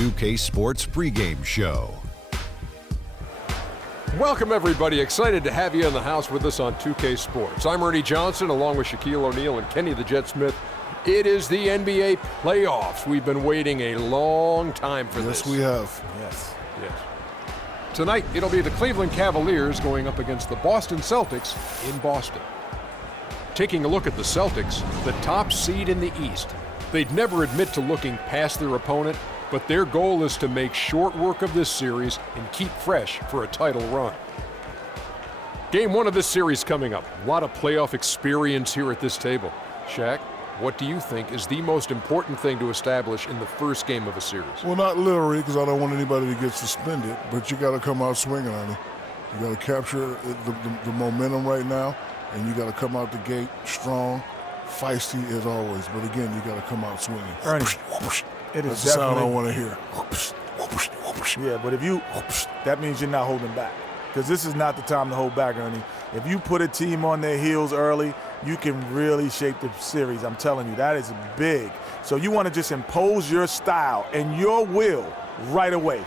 2K Sports pregame show. Welcome, everybody. Excited to have you in the house with us on 2K Sports. I'm Ernie Johnson, along with Shaquille O'Neal and Kenny the Jet Smith. It is the NBA playoffs. We've been waiting a long time for this. Yes, we have. Yes. Tonight, it'll be the Cleveland Cavaliers going up against the Boston Celtics in Boston. Taking a look at the Celtics, the top seed in the East. They'd never admit to looking past their opponent, but their goal is to make short work of this series and keep fresh for a title run. Game one of this series coming up. A lot of playoff experience here at this table. Shaq, what do you think is the most important thing to establish in the first game of a series? Well, not literally, because I don't want anybody to get suspended, but you got to come out swinging on it. You got to capture the momentum right now, and you got to come out the gate strong, feisty as always. But again, you got to come out swinging. Ernie, it is That's the sound I want to hear. Yeah, but if you, that means you're not holding back. Because this is not the time to hold back, Ernie. If you put a team on their heels early, you can really shape the series. I'm telling you, that is big. So you want to just impose your style and your will right away.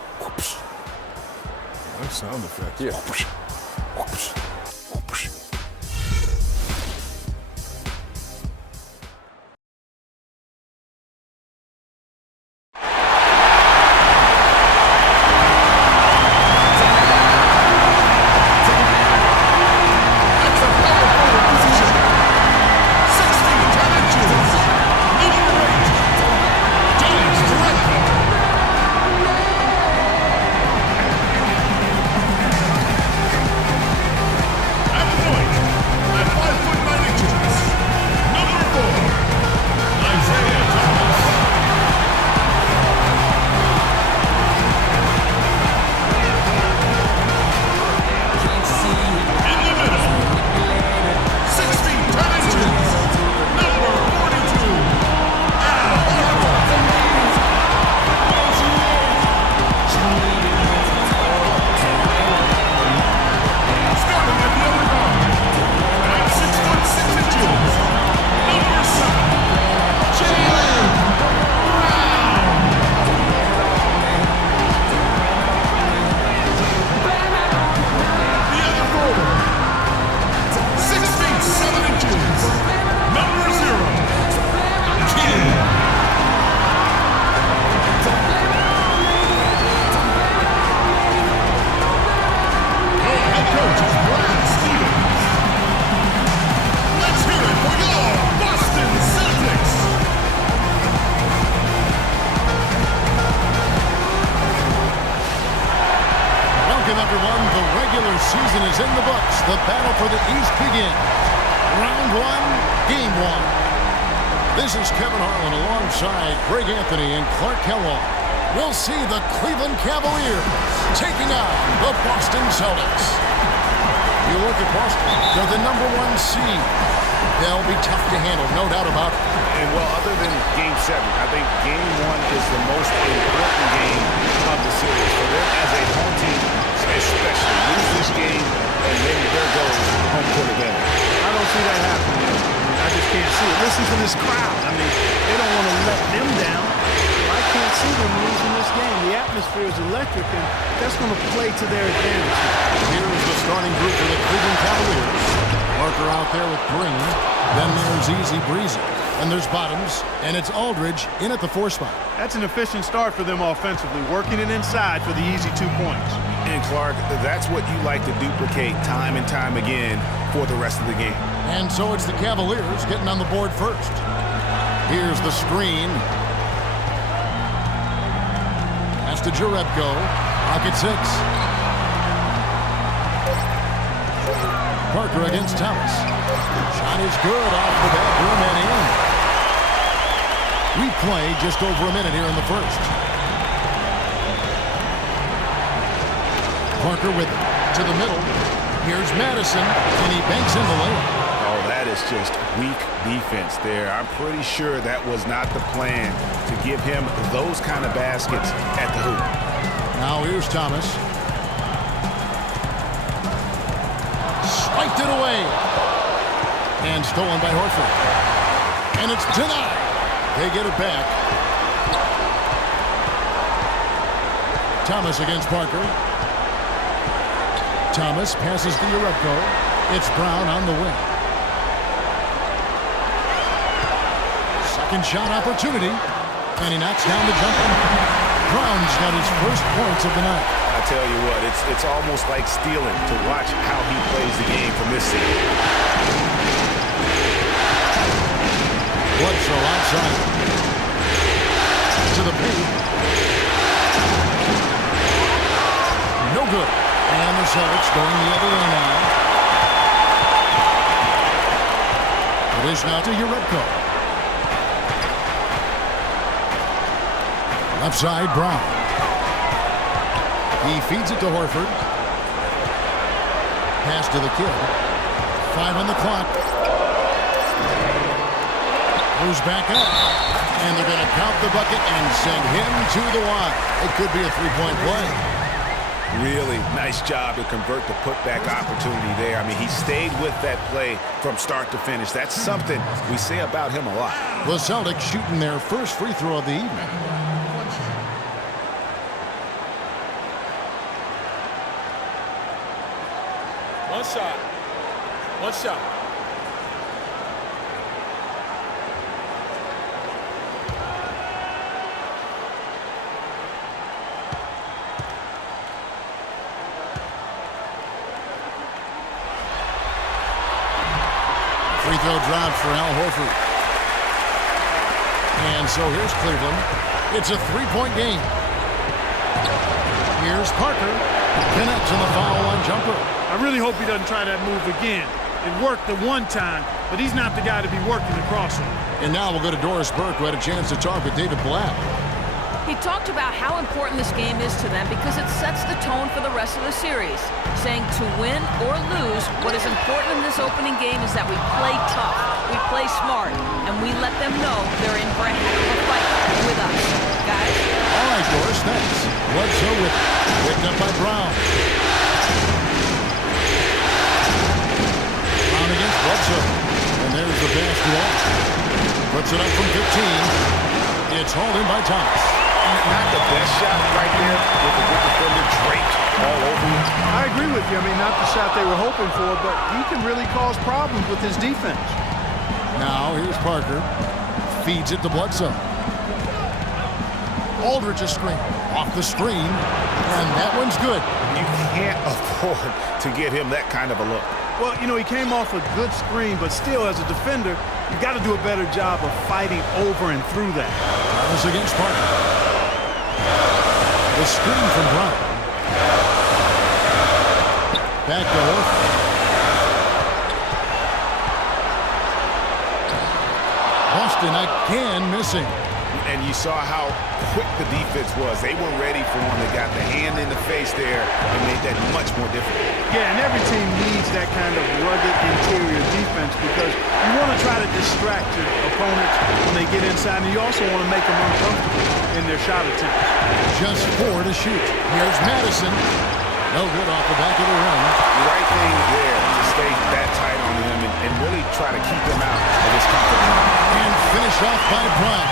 That sound effect. Yeah. See the Cleveland Cavaliers taking on the Boston Celtics. You look at Boston, they're the #1 seed. They'll be tough to handle, no doubt about it. And well, other than Game 7, I think Game 1 is the most important game of the series for them as a home team, especially. Lose this game, and then there goes home court advantage. I don't see that happening. I just can't see it. Listen to this crowd. I mean, they don't want to let them down. I can't see them losing this game. The atmosphere is electric, and that's going to play to their advantage. Here's the starting group for the Cleveland Cavaliers. Parker out there with Green. Then there's Easy Breezy. And there's Bottoms. And it's Aldridge in at the 4 spot. That's an efficient start for them offensively, working it inside for the easy 2 points. And, Clark, that's what you like to duplicate time and time again for the rest of the game. And so it's the Cavaliers getting on the board first. Here's the screen. Pass to Jerebko. Pocket 6. Parker against Thomas. Shot is good off the back rim and in. Replay just over a minute here in the first. Parker with it to the middle. Here's Madison, and he banks in the layup. Oh, that is just weak defense there. I'm pretty sure that was not the plan to give him those kind of baskets at the hoop. Now here's Thomas. Spiked it away. And stolen by Horford. And it's denied. They get it back. Thomas against Parker. Thomas passes to Urepko. It's Brown on the wing. Second shot opportunity. And he knocks down the jumper. Brown's got his first points of the night. I tell you what, it's almost like stealing to watch how he plays the game from this seat. Bledsoe outside. To the paint. No good. And the Celtics going the other way now. It is now to Urepko. Left side, Brown. He feeds it to Horford. Pass to the kid. 5 on the clock. Moves back up. And they're going to count the bucket and send him to the line. It could be a three-point play. Really nice job to convert the putback opportunity there. I mean, he stayed with that play from start to finish. That's something we say about him a lot. The Celtics shooting their first free throw of the evening. One shot. One shot. Free throw dropped for Al Horford. And so here's Cleveland. It's a three-point game. Here's Parker. Connects on the foul line jumper. I really hope he doesn't try that move again. It worked the one time, but he's not the guy to be working across him. And now we'll go to Doris Burke, who had a chance to talk with David Blatt. He talked about how important this game is to them because it sets the tone for the rest of the series, saying to win or lose, what is important in this opening game is that we play tough, we play smart, and we let them know they're in for a heck of a fight with us. Guys? All right, Doris, thanks. Bledsoe with it. Picked up by Brown. Brown against Bledsoe. And there's the basket. Puts it up from 15. It's hauled in by Thomas. Not the best shot right there with the good defender draped all over him. I agree with you. I mean, not the shot they were hoping for, but he can really cause problems with his defense. Now here's Parker. Feeds it to Bledsoe. Aldridge a screen. Off the screen. And that one's good. You can't afford to give him that kind of a look. Well, you know, he came off a good screen, but still, as a defender, you got to do a better job of fighting over and through that. Thomas against Parker. The screen from Brown. Back to Horford. Boston again missing. And you saw how quick the defense was. They were ready for him. They got the hand in the face there and made that much more difficult. Yeah, and every team needs that kind of rugged interior defense because you want to try to distract your opponents when they get inside, and you also want to make them uncomfortable in their shot attempts. Just 4 to shoot. Here's Madison. No good off the back of the rim. The right thing there to stay that tight on him and really try to keep him out of his comfort zone. And finish off by Brown.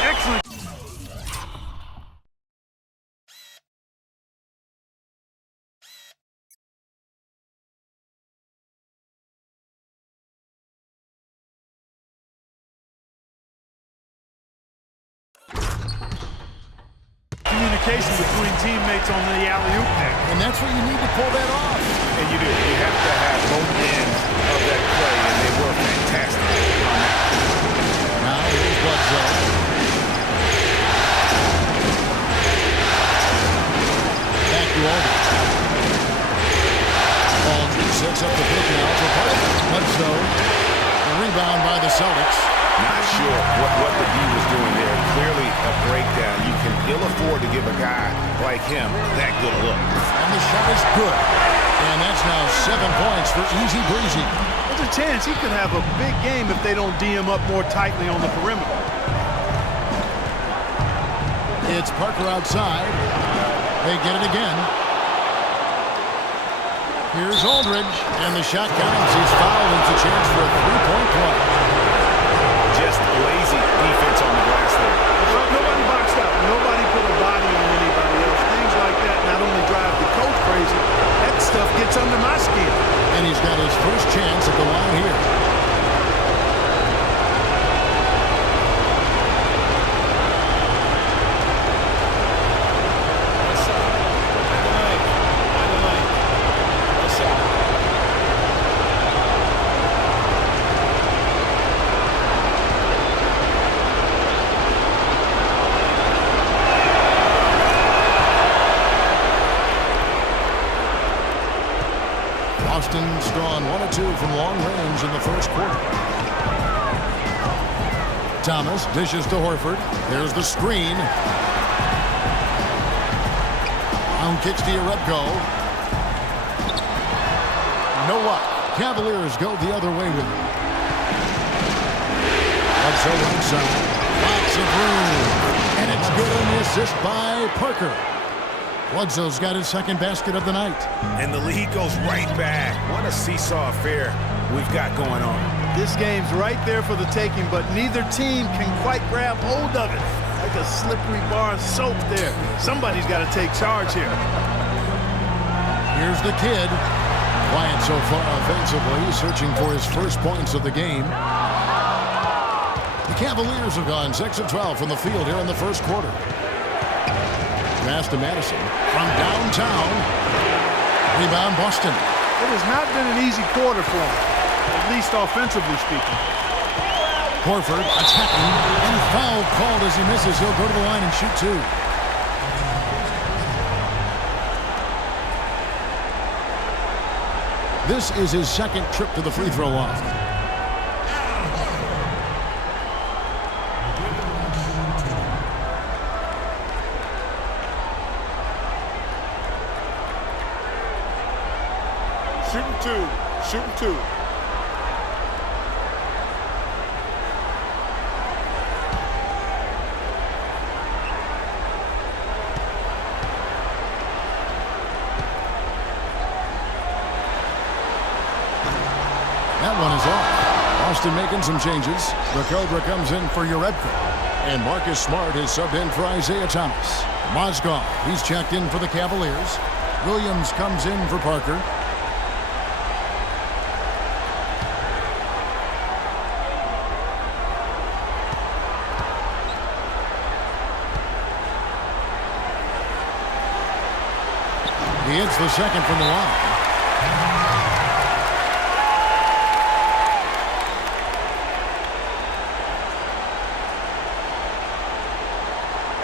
Excellent. Communication between teammates on the alley-oop there. And that's what you need to pull that off. And you do. You have to have both ends of that play, and they were fantastic on that. Now here's Bledsoe. Back to Aldridge. Aldridge sets up the pick now for Parker. Bledsoe. A rebound by the Celtics. Not sure what the D was doing there. Clearly a breakdown. You can ill afford to give a guy like him that good a look. And the shot is good. And that's now 7 points for Easy Breezy. There's a chance he could have a big game if they don't D him up more tightly on the perimeter. It's Parker outside. They get it again. Here's Aldridge. And the shot counts. He's fouled. It's a chance for a three-point play. Just lazy defense on the glass there. Well, nobody boxed out. Nobody put a body on anybody else. Things like Boston's gone 1 of 2 from long range in the first quarter. Thomas dishes to Horford. There's the screen. Down kicks to Jerebko. No luck. Cavaliers go the other way with it. Bledsoe right side. Lots of room. And it's good on the assist by Parker. Bledsoe's got his second basket of the night. And the lead goes right back. What a seesaw affair we've got going on. This game's right there for the taking, but neither team can quite grab hold of it. Like a slippery bar of soap there. Somebody's got to take charge here. Here's the kid. Quiet so far offensively, searching for his first points of the game. The Cavaliers have gone 6 of 12 from the field here in the first quarter. Pass to Madison from downtown. Rebound Boston. It has not been an easy quarter for him, at least offensively speaking. Horford attacking, and foul called as he misses. He'll go to the line and shoot 2. This is his second trip to the free throw line. Shooting two. That one is off. Boston making some changes. The Cobra comes in for Jerebko. And Marcus Smart is subbed in for Isaiah Thomas. Mozgov, he's checked in for the Cavaliers. Williams comes in for Parker. He hits the second from the line.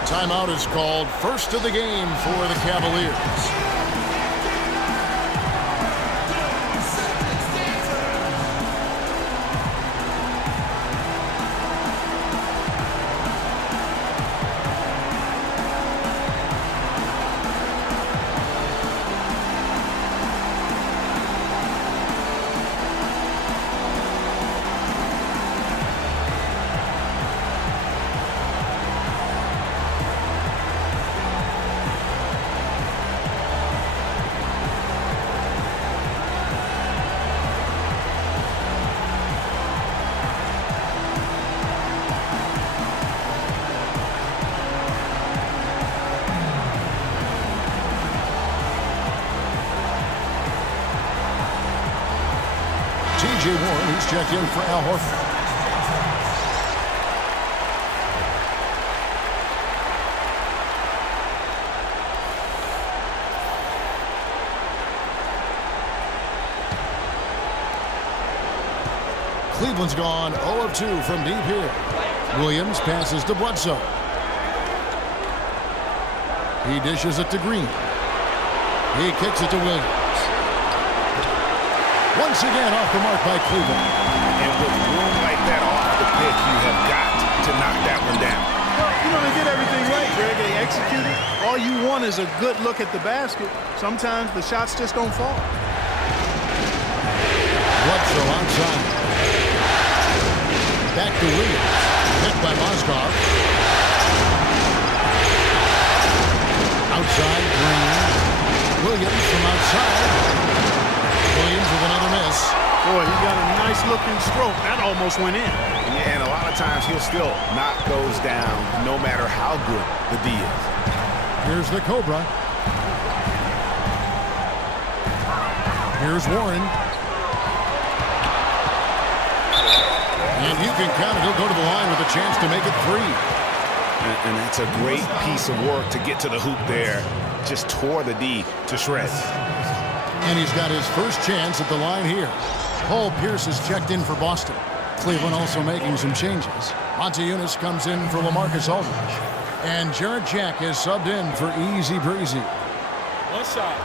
Timeout is called. First of the game for the Cavaliers. Warren, he's checked in for Al Horford. Cleveland's gone 0 of 2 from deep here. Williams passes to Bledsoe. He dishes it to Green. He kicks it to Williams. Once again off the mark by Cleveland. And with room like that off the pick, you have got to knock that one down. Well, you know, they did everything right, Greg. They executed. All you want is a good look at the basket. Sometimes the shots just don't fall. Bledsoe outside. Back to Williams. Hit by Mozgov. Outside, Green. Williams from outside. Williams with another miss. Boy, he got a nice looking stroke. That almost went in. Yeah, and a lot of times he'll still knock those down no matter how good the D is. Here's the Cobra. Here's Warren. And you can count it. He'll go to the line with a chance to make it 3. And that's a great piece of work to get to the hoop there. Just tore the D to shreds. And he's got his first chance at the line here. Paul Pierce is checked in for Boston. Cleveland also making some changes. Montezumas comes in for LaMarcus Aldridge. And Jarrett Jack is subbed in for Easy Breezy. One shot.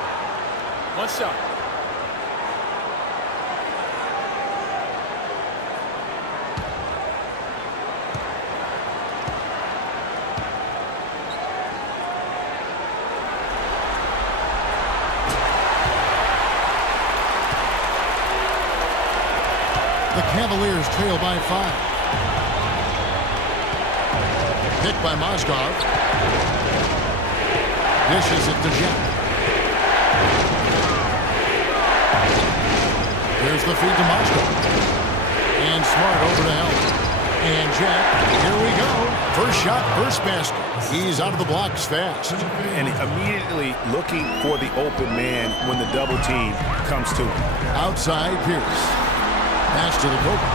The Cavaliers trail by 5. Picked by Mozgov. Dishes it to Jack. Here's the feed to Mozgov. And Smart over to help. And Jack, here we go. First shot, first basket. He's out of the blocks fast. And immediately looking for the open man when the double team comes to him. Outside, Pierce. Pass to the Cobra.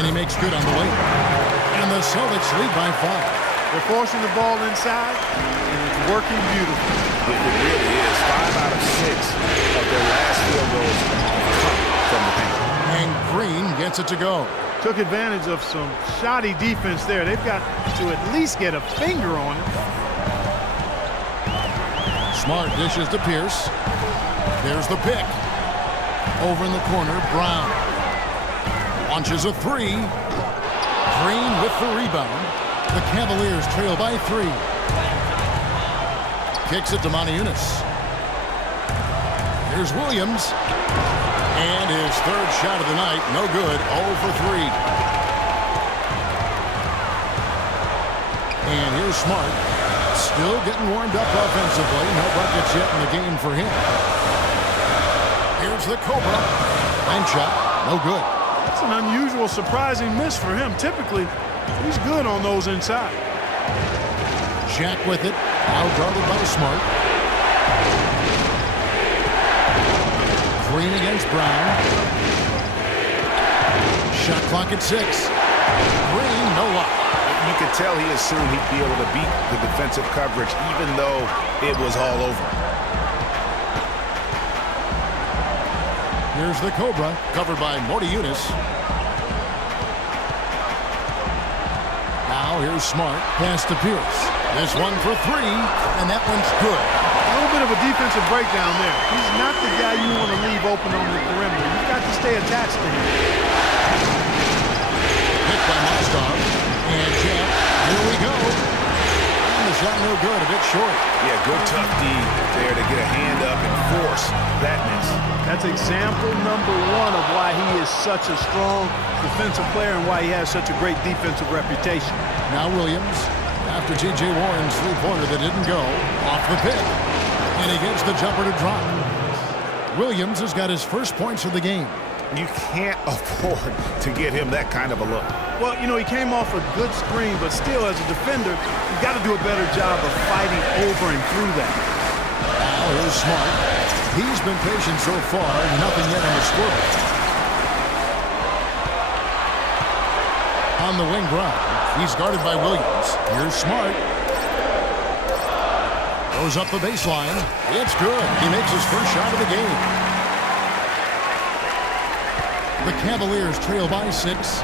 And he makes good on the way. And the Celtics lead by 5. They're forcing the ball inside, and it's working beautifully. It really is. 5 out of 6 of their last field goals come from the paint. And Green gets it to go. Took advantage of some shoddy defense there. They've got to at least get a finger on it. Smart dishes to Pierce. There's the pick. Over in the corner, Brown. Launches a 3. Green with the rebound. The Cavaliers trail by 3. Kicks it to Moniunas. Here's Williams. And his third shot of the night, no good, 0 for 3. And here's Smart. Still getting warmed up offensively. No buckets yet in the game for him. Here's the Cobra. Line shot, no good. That's an unusual, surprising miss for him. Typically, he's good on those inside. Shaq with it, now guarded by Smart. Green against Brown. Shot clock at 6. Green, no luck. You could tell he assumed he'd be able to beat the defensive coverage even though it was all over. Here's the Cobra, covered by Moniunas. Now here's Smart, pass to Pierce. This one for 3, and that one's good. A little bit of a defensive breakdown there. He's not the guy you want to leave open on the perimeter. You've got to stay attached to him. Picked by Mozgov. And Jack, here we go. And the shot no good, a bit short. Yeah, good tough D there to get a hand up and force that miss. That's example number 1 of why he is such a strong defensive player and why he has such a great defensive reputation. Now Williams, after T.J. Warren's three-pointer that didn't go, off the pick. And he gets the jumper to drop. Williams has got his first points of the game. You can't afford to get him that kind of a look. Well, you know, he came off a good screen, but still, as a defender, you've got to do a better job of fighting over and through that. Now here's Smart. He's been patient so far, nothing yet on the scoreboard. On the wing, Brown. He's guarded by Williams. Here's Smart. Goes up the baseline. It's good. He makes his first shot of the game. The Cavaliers trail by 6.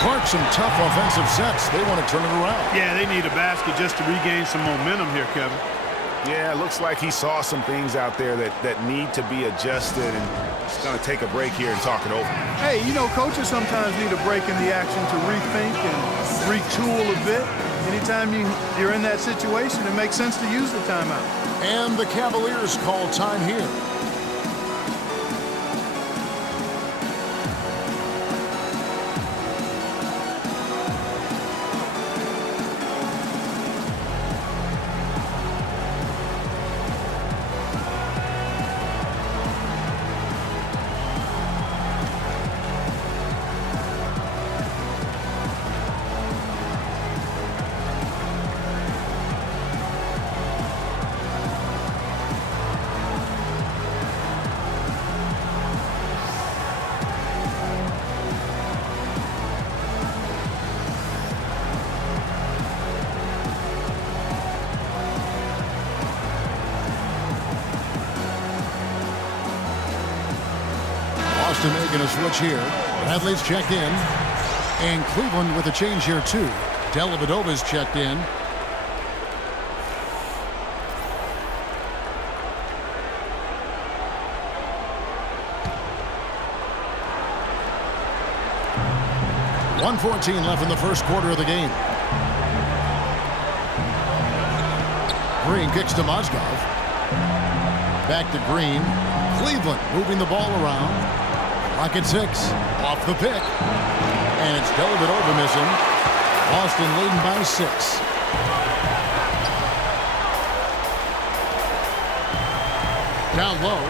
Clark, some tough offensive sets. They want to turn it around. Yeah, they need a basket just to regain some momentum here, Kevin. Yeah, it looks like he saw some things out there that need to be adjusted, and he's going to take a break here and talk it over. Hey, you know, coaches sometimes need a break in the action to rethink and retool a bit. Anytime you're in that situation, it makes sense to use the timeout. And the Cavaliers call time here. Boston making a switch here. Bradley's checked in. And Cleveland with a change here, too. Dellavedova's checked in. .114 left in the first quarter of the game. Green kicks to Mozgov. Back to Green. Cleveland moving the ball around. Clock at 6. Off the pick. And it's Dellavedova missing. Boston leading by 6. Down low.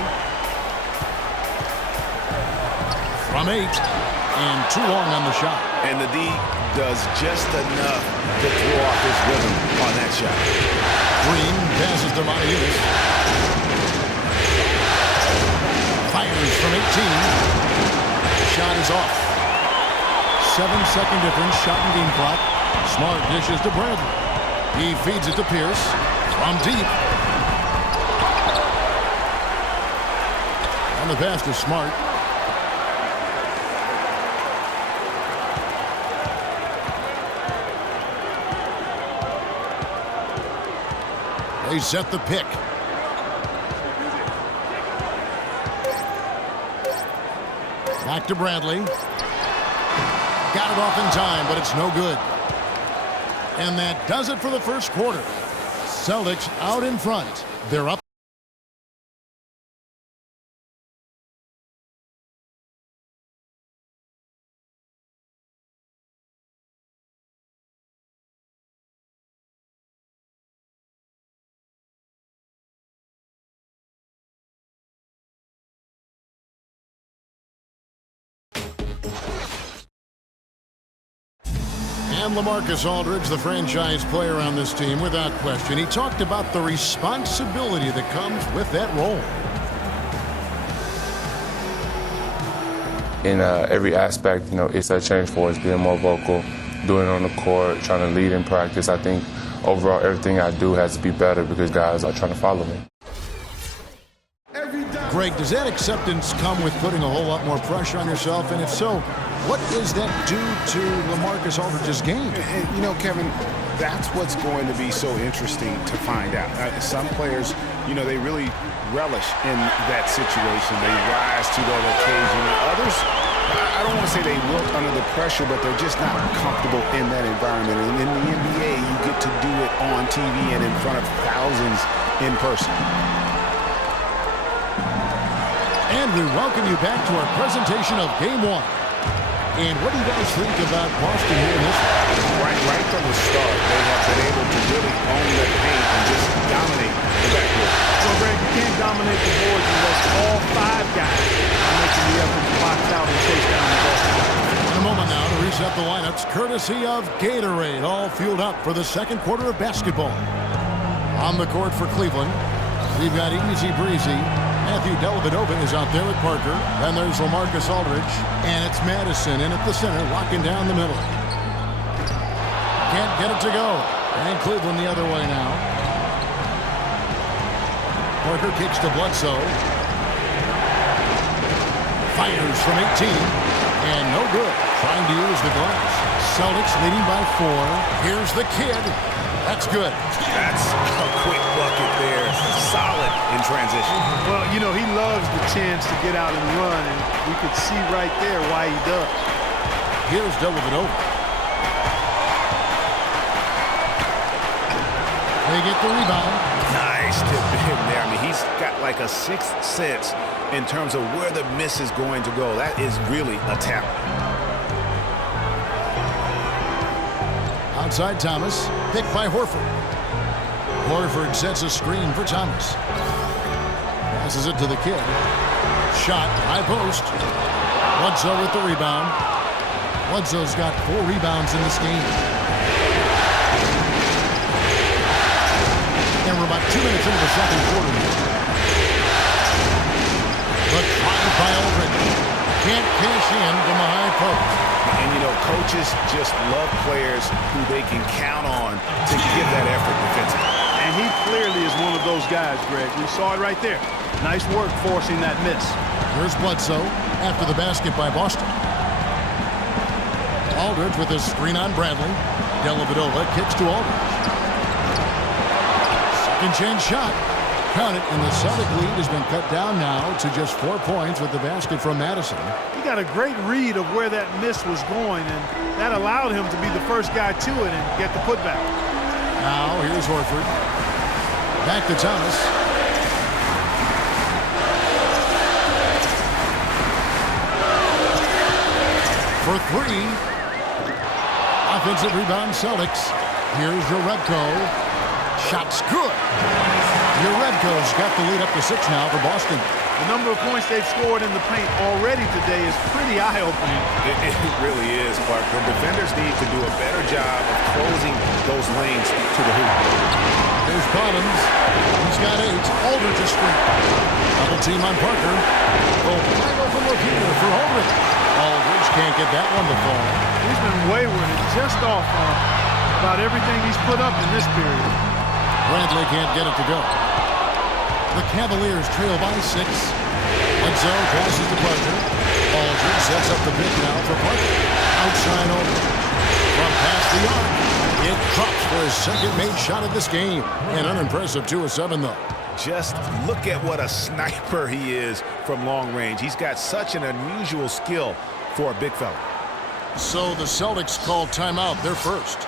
From 8. And too long on the shot. And the D does just enough to throw off his rhythm on that shot. Green passes to Matajunas. Fires from 18. Shot is off. 7-second difference, shot and game clock. Smart dishes to Bradley. He feeds it to Pierce from deep. And the pass to Smart. They set the pick. Back to Bradley. Got it off in time, but it's no good. And that does it for the first quarter. Celtics out in front. They're up. And LaMarcus Aldridge, the franchise player on this team, without question. He talked about the responsibility that comes with that role. In every aspect, it's a change for us, being more vocal, doing it on the court, trying to lead in practice. I think overall everything I do has to be better because guys are trying to follow me. Greg, does that acceptance come with putting a whole lot more pressure on yourself? And if so, what does that do to LaMarcus Aldridge's game? And, Kevin, that's what's going to be so interesting to find out. Some players, they really relish in that situation. They rise to that occasion. Others, I don't want to say they wilt under the pressure, but they're just not comfortable in that environment. And in the NBA, you get to do it on TV and in front of thousands in person. And we welcome you back to our presentation of Game 1. And what do you guys think about Boston here in this one? Right from the start, they have been able to really own the paint and just dominate the backcourt. Well, Greg, you can't dominate the boards unless all 5 guys are making the effort to box out and chase down the ball. In a moment now to reset the lineups, courtesy of Gatorade, all fueled up for the second quarter of basketball. On the court for Cleveland, we've got Easy Breezy. Matthew Dellavedova is out there with Parker. Then there's LaMarcus Aldridge. And it's Madison in at the center, locking down the middle. Can't get it to go. And Cleveland the other way now. Parker kicks to Bledsoe. Fires from 18. And no good. Trying to use the glass. Celtics leading by 4. Here's the kid. That's good. That's a quick bucket there. Solid in transition. Well, he loves the chance to get out and run, and we could see right there why he does. Here's Dellavedova. They get the rebound. Nice tip to him there. He's got like a sixth sense in terms of where the miss is going to go. That is really a talent. Outside Thomas, picked by Horford. Horford sets a screen for Thomas. Passes it to the kid. Shot, high post. Bledsoe with the rebound. Bledsoe's got 4 rebounds in this game. And we're about 2 minutes into the second quarter. But tried by Aldridge. Can't cash in from a high post. And, coaches just love players who they can count on to give that effort defensively. And he clearly is one of those guys, Greg. We saw it right there. Nice work forcing that miss. Here's Bledsoe after the basket by Boston. Aldridge with a screen on Bradley. Dellavedova kicks to Aldridge. Second chance shot. Count it, and the Celtic lead has been cut down now to just 4 points with the basket from Madison. He got a great read of where that miss was going, and that allowed him to be the first guy to it and get the putback. Now here's Horford. Back to Thomas. for three. Offensive rebound, Celtics. Here's Jerebko. Shot's good. Jerebko's got the lead up to 6 now for Boston. The number of points they've scored in the paint already today is pretty eye-opening. It really is, Clark. The defenders need to do a better job of closing those lanes to the hoop. There's Bottoms. He's got 8. Aldridge is free. Double team on Parker. Oh, wide open look here for Aldridge. Aldridge can't get that one to fall. He's been wayward and just off on about everything he's put up in this period. Bradley can't get it to go. The Cavaliers trail by 6. Bledsoe passes to Parker. Aldridge sets up the pick now for Parker. Outside over. From past the arc. It drops for his second made shot of this game. An unimpressive 2 of 7, though. Just look at what a sniper he is from long range. He's got such an unusual skill for a big fella. So the Celtics call timeout. They're first.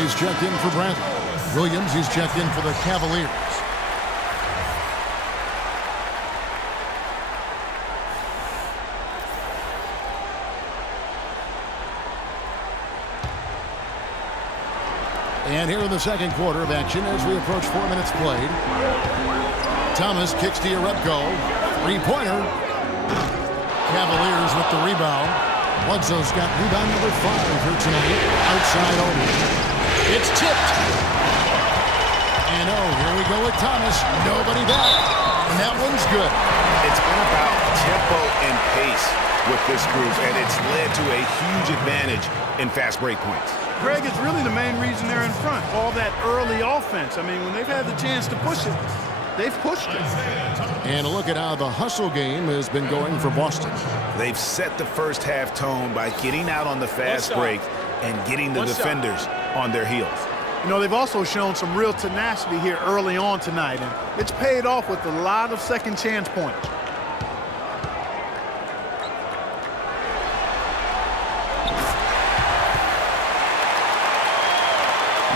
He's checked in for Bradley. Williams, he's checked in for the Cavaliers. And here in the second quarter of action as we approach 4 minutes played. Thomas kicks to Jerebko. Three-pointer. Cavaliers with the rebound. Bledsoe's got rebound number 5 here tonight. Outside over. It's tipped. And here we go with Thomas. Nobody back. And that one's good. It's been about tempo and pace with this group, and it's led to a huge advantage in fast break points. Greg, it's really the main reason they're in front. All that early offense. I mean, when they've had the chance to push it, they've pushed it. And a look at how the hustle game has been going for Boston. They've set the first half tone by getting out on the fast break and getting the defenders on their heels. You know, they've also shown some real tenacity here early on tonight, and it's paid off with a lot of second chance points.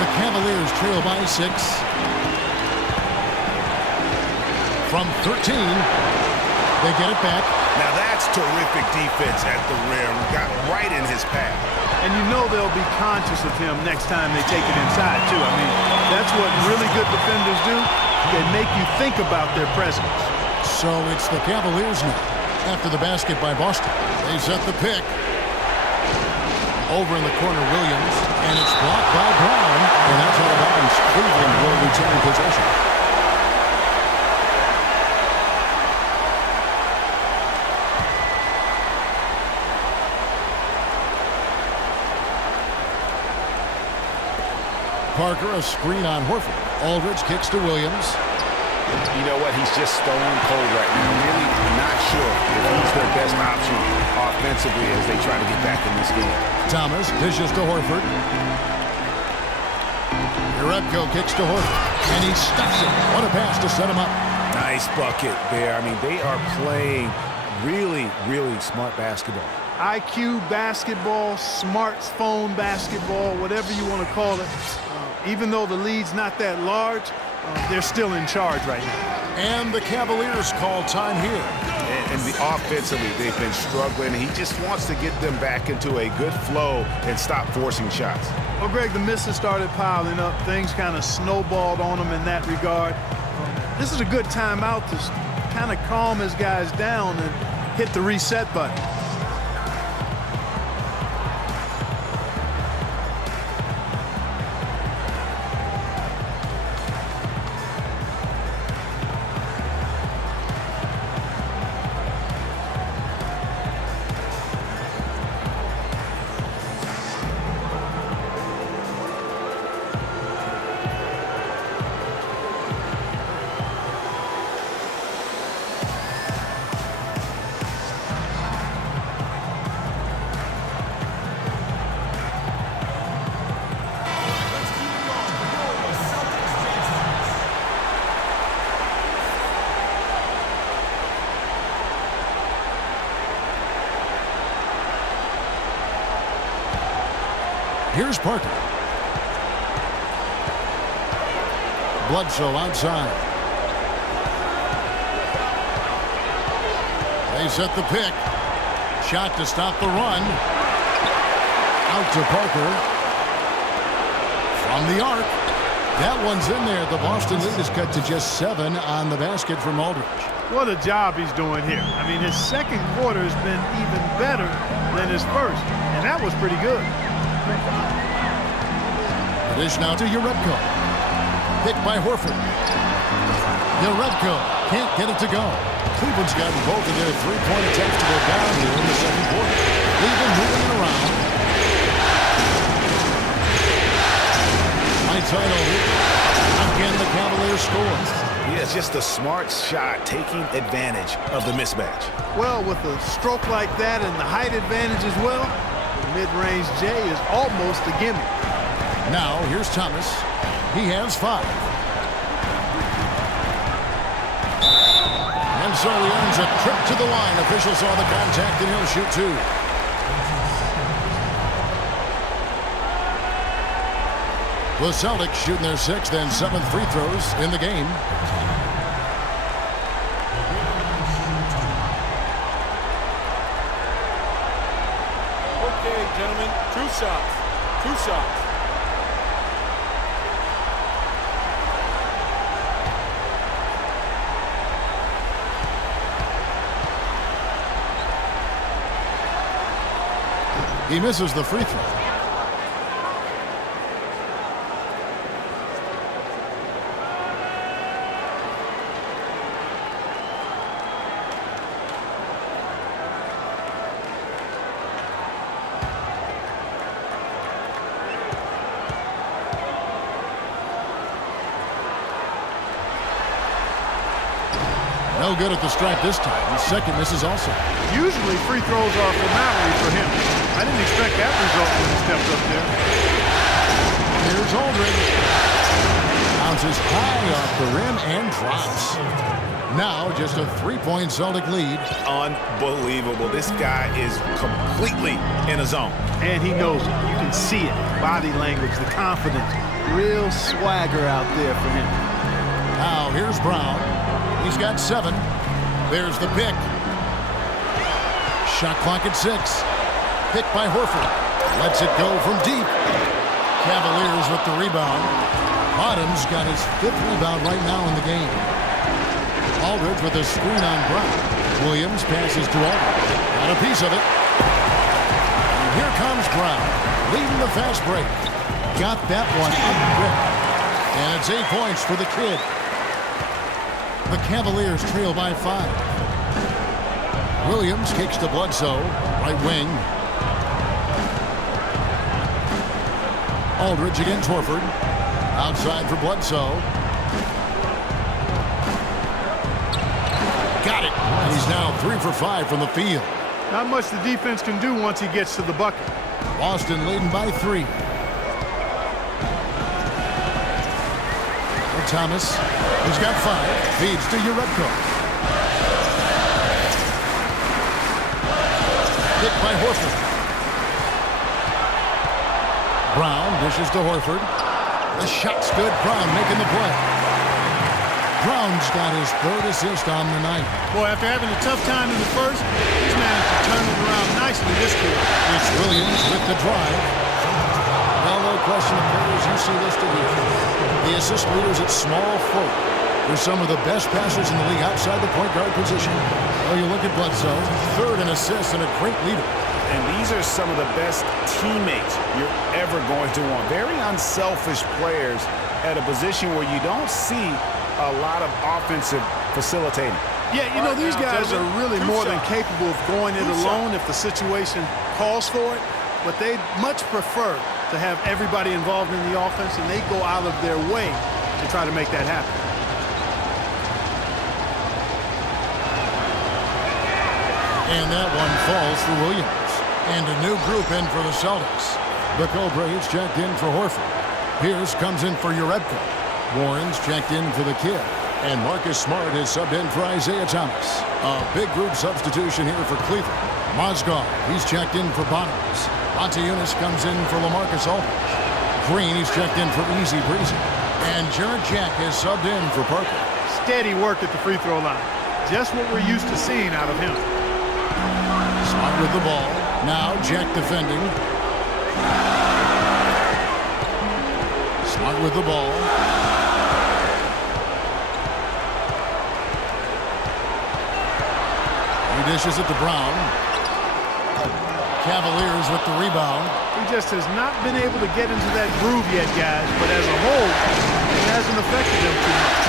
The Cavaliers trail by 6. From 13, they get it back. Now that's terrific defense at the rim. Got right in his path. And you know they'll be conscious of him next time they take it inside, too. I mean, that's what really good defenders do. They make you think about their presence. So it's the Cavaliers now. After the basket by Boston, they set the pick. Over in the corner, Williams. And it's blocked by Brown. And that's out of bounds. Cleveland will return possession. Parker, a screen on Horford. Aldridge kicks to Williams. You know what? He's just stone cold right now. Really not sure if he's their best option offensively as they try to get back in this game. Thomas dishes to Horford. Jerebko kicks to Horford. And he stops it. What a pass to set him up. Nice bucket there. I mean, they are playing really, really smart basketball. IQ basketball, smartphone basketball, whatever you want to call it. Even though the lead's not that large, they're still in charge right now. And the Cavaliers call time here. And offensively, they've been struggling. He just wants to get them back into a good flow and stop forcing shots. Well, Greg, the misses started piling up. Things kind of snowballed on them in that regard. This is a good timeout to kind of calm his guys down and hit the reset button. Here's Parker. Bledsoe outside. They set the pick. Shot to stop the run. Out to Parker. From the arc. That one's in there. The Boston lead is cut to just 7 on the basket from Aldridge. What a job he's doing here. I mean, his second quarter has been even better than his first, and that was pretty good. The dish now to Urebko. Picked by Horford. Urebko can't get it to go. Cleveland's gotten both of their three-point attempts to go down here in the second quarter. Cleveland moving it around. Right side over. Again, the Cavaliers score. Yeah, it's just a smart shot, taking advantage of the mismatch. Well, with a stroke like that and the height advantage as well, the mid-range J is almost a gimme. Now, here's Thomas. He has 5. And so he earns a trip to the line. Officials saw the contact, and he'll shoot 2. The Celtics shooting their 6th and 7th free throws in the game. Okay, gentlemen, 2 shots. 2 shots. He misses the free throw. No good at the stripe this time. The second misses also. Usually free throws are a formality for him. I didn't expect that result when he stepped up there. Here's Aldridge. Bounces high off the rim and drops. Now just a 3-point Celtic lead. Unbelievable. This guy is completely in a zone. And he knows it. You can see it. Body language, the confidence. Real swagger out there for him. Now here's Brown. He's got 7. There's the pick. Shot clock at 6. Picked by Horford. Lets it go from deep. Cavaliers with the rebound. Bottom's got his 5th rebound right now in the game. Aldridge with a screen on Brown. Williams passes to Aldridge. Got a piece of it. And here comes Brown. Leading the fast break. Got that one up quick. And it's 8 points for the kid. The Cavaliers trail by 5. Williams kicks to Bledsoe, right wing. Aldridge against Horford. Outside for Bledsoe. Got it. And he's now 3 for 5 from the field. Not much the defense can do once he gets to the bucket. Boston leading by 3. Thomas, he's got 5, feeds to Urebko. Hit by Horford. Brown dishes to Horford. The shot's good. Brown making the play. Brown's got his 3rd assist on the night. Boy, after having a tough time in the first, he's managed to turn it around nicely this quarter. It's Williams with the drive. Well, no question of players you see listed here. The assist leaders at small forward. They're some of the best passers in the league outside the point guard position. Oh, you look at Bledsoe, 3rd in assists and a great leader. And these are some of the best teammates you're ever going to want. Very unselfish players at a position where you don't see a lot of offensive facilitating. Yeah, you know, these guys are really more than capable of going it alone if the situation calls for it, but they much prefer to have everybody involved in the offense, and they go out of their way to try to make that happen. And that one falls for Williams. And a new group in for the Celtics. Bacobre's checked in for Horford. Pierce comes in for Urebko. Warren's checked in for the kid. And Marcus Smart is subbed in for Isaiah Thomas. A big group substitution here for Cleveland. Mozgov, he's checked in for Bottoms. Montezumas comes in for LaMarcus Aldridge. Green, he's checked in for Easy Breezy. And Jared Jack is subbed in for Parker. Steady work at the free throw line. Just what we're used to seeing out of him. Smart with the ball. Now Jack defending. Smart with the ball. He dishes it to Brown. Cavaliers with the rebound. He just has not been able to get into that groove yet, guys. But as a whole, it hasn't affected them too much.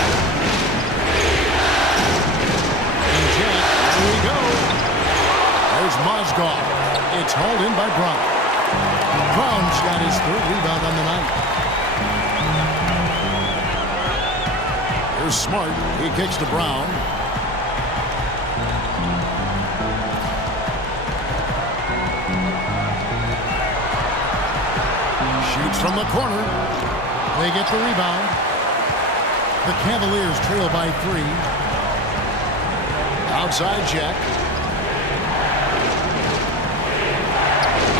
And Jack, here we go. There's Mozgov. It's hauled in by Brown. Brown's got his third rebound on the night. Here's Smart. He kicks to Brown. Shoots from the corner. They get the rebound. The Cavaliers trail by 3. Outside Jack.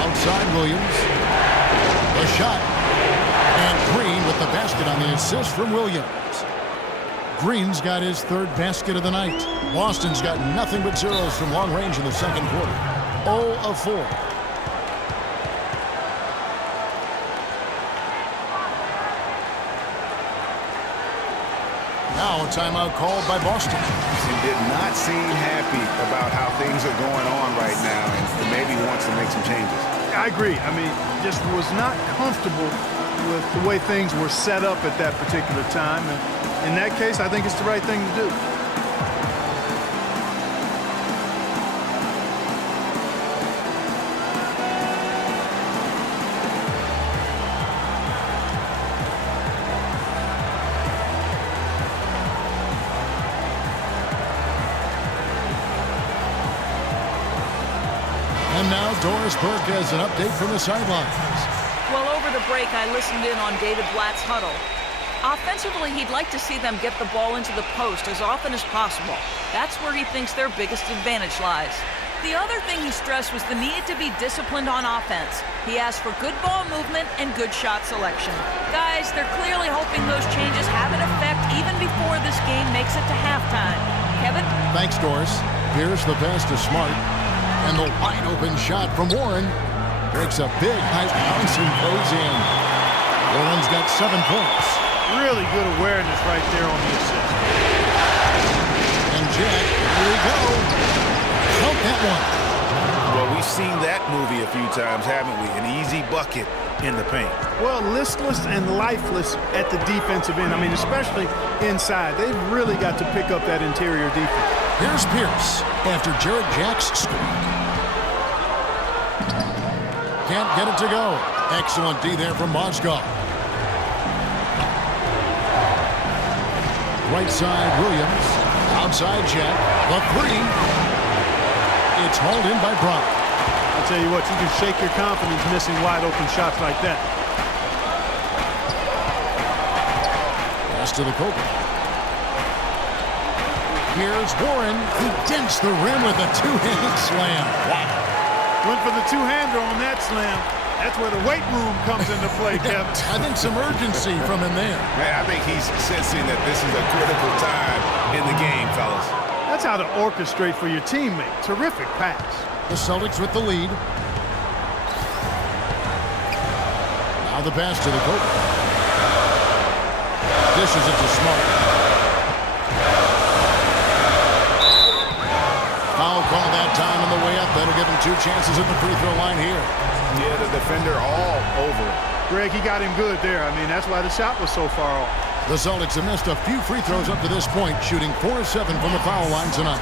Outside Williams. A shot. And Green with the basket on the assist from Williams. Green's got his third basket of the night. Boston's got nothing but zeros from long range in the second quarter. 0 of 4. Now a timeout called by Boston. He did not seem happy about how things are going on right now and maybe wants to make some changes. I agree. I mean, just was not comfortable with the way things were set up at that particular time. And in that case, I think it's the right thing to do. And now Doris Burke has an update from the sidelines. Well, over the break, I listened in on David Blatt's huddle. Offensively, he'd like to see them get the ball into the post as often as possible. That's where he thinks their biggest advantage lies. The other thing he stressed was the need to be disciplined on offense. He asked for good ball movement and good shot selection. Guys, they're clearly hoping those changes have an effect even before this game makes it to halftime. Kevin? Thanks, Doris. Here's the pass to Smart. And the wide-open shot from Warren. Breaks a big high bounce and goes in. Warren's got 7 points. Really good awareness right there on the assist. And Jack, here we go. Count that one. Well, we've seen that movie a few times, haven't we? An easy bucket in the paint. Well, listless and lifeless at the defensive end. I mean, especially inside. They've really got to pick up that interior defense. Here's Pierce after Jared Jack's screen. Can't get it to go. Excellent D there from Mozgov. Right side, Williams. Outside Jack. The 3. It's hauled in by Brown. I'll tell you what, you can shake your confidence missing wide open shots like that. Pass to the Kobe. Here's Warren. He dents the rim with a 2-hand slam. Wow. Went for the two-hander on that slam. That's where the weight room comes into play, Kevin. I think some urgency from him there. Man, I think he's sensing that this is a critical time in the game, fellas. That's how to orchestrate for your teammate. Terrific pass. The Celtics with the lead. Now the pass to the Kobe. Dishes it to Smart. Foul call that time on the way up. That'll give him 2 chances at the free throw line here. Yeah, the defender all over it. Greg, he got him good there. I mean, that's why the shot was so far off. The Celtics have missed a few free throws up to this point, shooting 4 of 7 from the foul line tonight.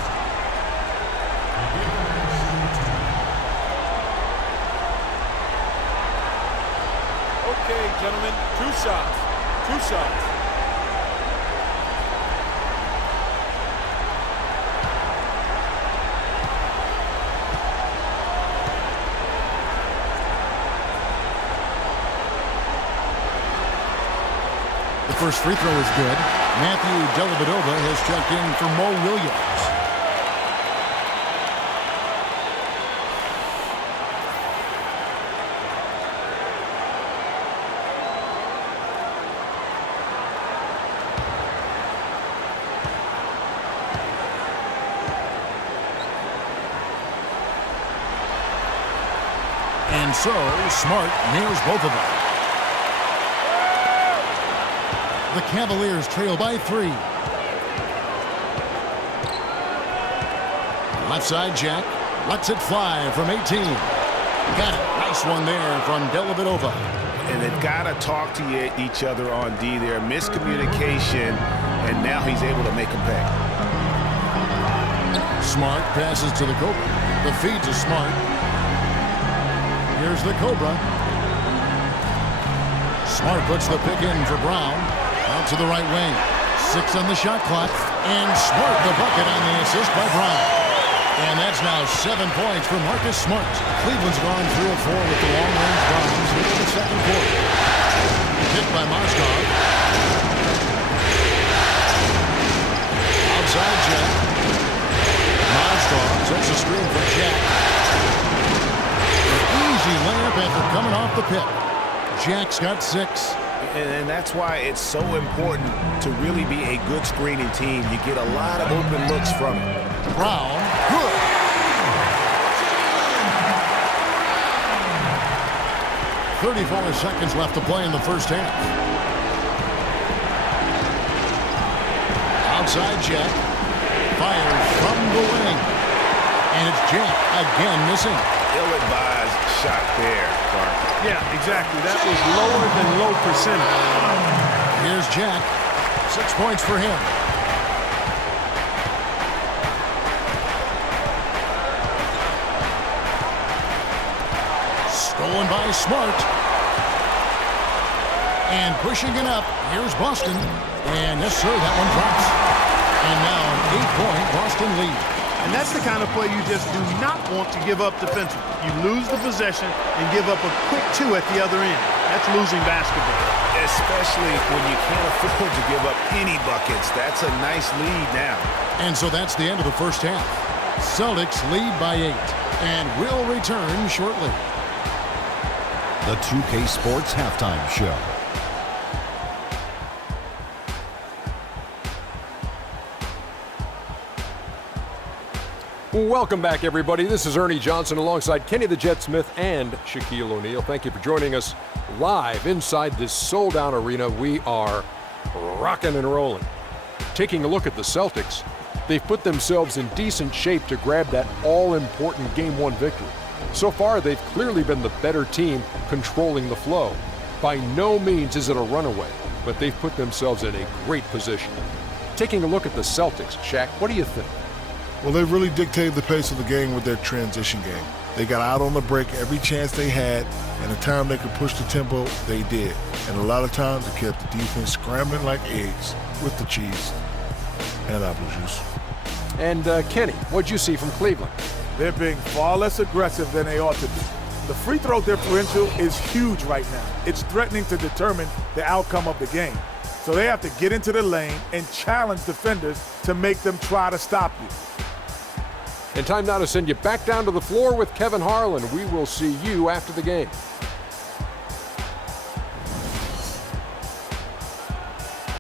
Okay, gentlemen, 2 shots. 2 shots. The first free throw is good. Matthew Dellavedova has checked in for Mo Williams. And so, Smart nails both of them. The Cavaliers trail by 3. Left side, Jack. Lets it fly from 18. Got it. Nice one there from Dellavedova. And they've got to talk to each other on D there. Miscommunication, and now he's able to make them pay. Smart passes to the Cobra. The feed to Smart. Here's the Cobra. Smart puts the pick in for Brown. Out to the right wing. 6 on the shot clock. And Smart the bucket on the assist by Brown. And that's now 7 points for Marcus Smart. Cleveland's gone 3 of 4 with the long-range bombs here in the second quarter. Hit by Moskov. Outside Jack. Moskov sets a screen for Jack. An easy layup after coming off the pick. Jack's got 6. And that's why it's so important to really be a good screening team. You get a lot of open looks from it. Brown, good. .34 seconds left to play in the first half. Outside Jack. Fires from the wing. And it's Jack again missing. Ill-advised shot there, Clark. Yeah, exactly. That was lower than low percentage. Here's Jack. 6 points for him. Stolen by Smart. And pushing it up. Here's Boston. And yes, sir, that one drops. And now an 8-point Boston lead. And that's the kind of play you just do not want to give up defensively. You lose the possession and give up a quick 2 at the other end. That's losing basketball. Especially when you can't afford to give up any buckets. That's a nice lead now. And so that's the end of the first half. Celtics lead by 8 and will return shortly. The 2K Sports Halftime Show. Welcome back, everybody. This is Ernie Johnson alongside Kenny the Jet Smith and Shaquille O'Neal. Thank you for joining us live inside this sold-out arena. We are rocking and rolling. Taking a look at the Celtics, they've put themselves in decent shape to grab that all-important Game 1 victory. So far, they've clearly been the better team controlling the flow. By no means is it a runaway, but they've put themselves in a great position. Taking a look at the Celtics, Shaq, what do you think? Well, they really dictated the pace of the game with their transition game. They got out on the break every chance they had, and the time they could push the tempo, they did. And a lot of times, they kept the defense scrambling like eggs with the cheese and apple juice. And Kenny, what'd you see from Cleveland? They're being far less aggressive than they ought to be. The free throw differential is huge right now. It's threatening to determine the outcome of the game. So they have to get into the lane and challenge defenders to make them try to stop you. And time now to send you back down to the floor with Kevin Harlan. We will see you after the game.